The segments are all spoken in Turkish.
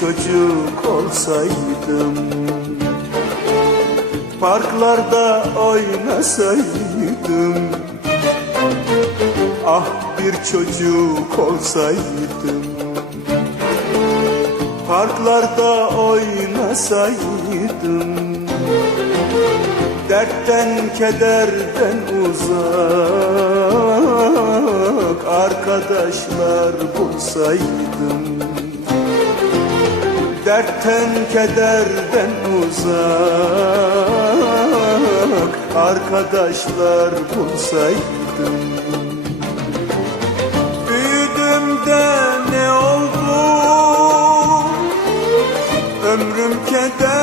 çocuk olsaydım Parklarda oynasaydım. Ah bir çocuk olsaydım Parklarda oynasaydım. Dertten kederden uzak Arkadaşlar bulsaydım Dertten kederden uzak Arkadaşlar bulsaydım. Büyüdüm de ne oldu? Ömrüm kederle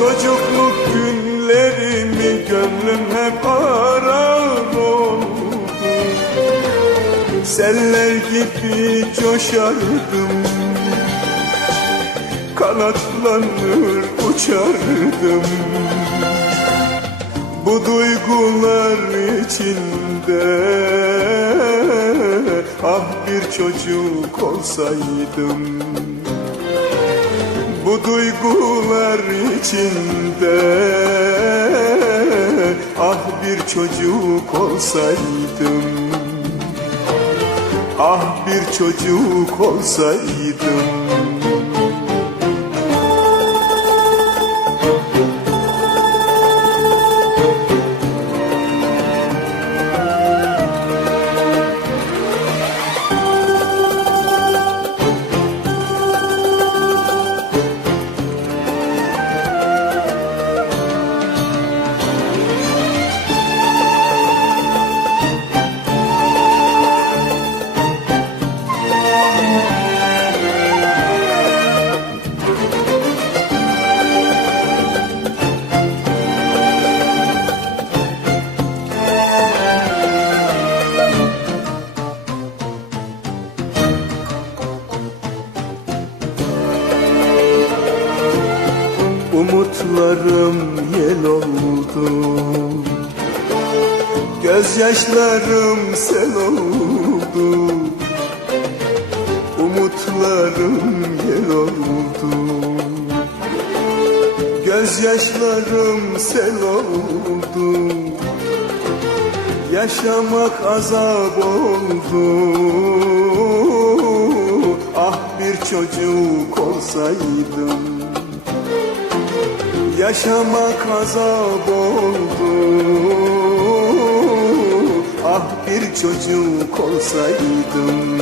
çocukluk günlerimi Gönlüm hep arar oldu. Seller gibi coşardım. Kanatlanır uçardım. Bu duygular içinde Ah bir çocuk olsaydım duygular içinde. Ah bir çocuk olsaydım. Ah bir çocuk olsaydım Umutlarım yel oldu. Gözyaşlarım sel oldu. Umutlarım yel oldu. Gözyaşlarım sel oldu. Yaşamak azap oldu. Ah bir çocuk olsaydım Yaşamak azap oldu. Ah bir çocuk olsaydım.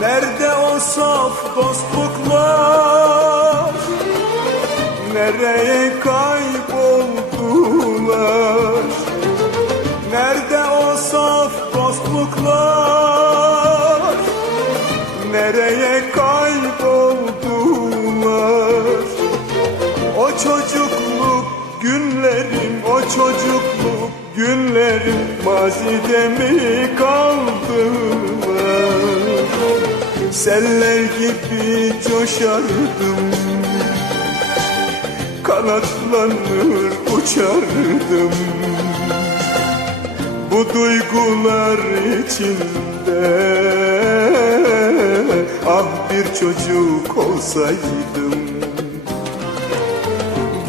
Nerede o saf dostluklar? Nereye kayboldular? Nerede o saf dostluklar günlerim, o çocukluk günlerim Mazide mi kaldılar? Seller gibi coşardım Kanatlanır uçardım Bu duygular içinde Ah bir çocuk olsaydım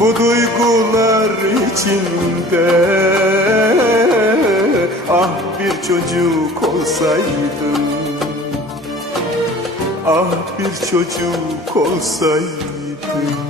bu duygular içinde. Ah bir çocuk olsaydım. Ah bir çocuk olsaydım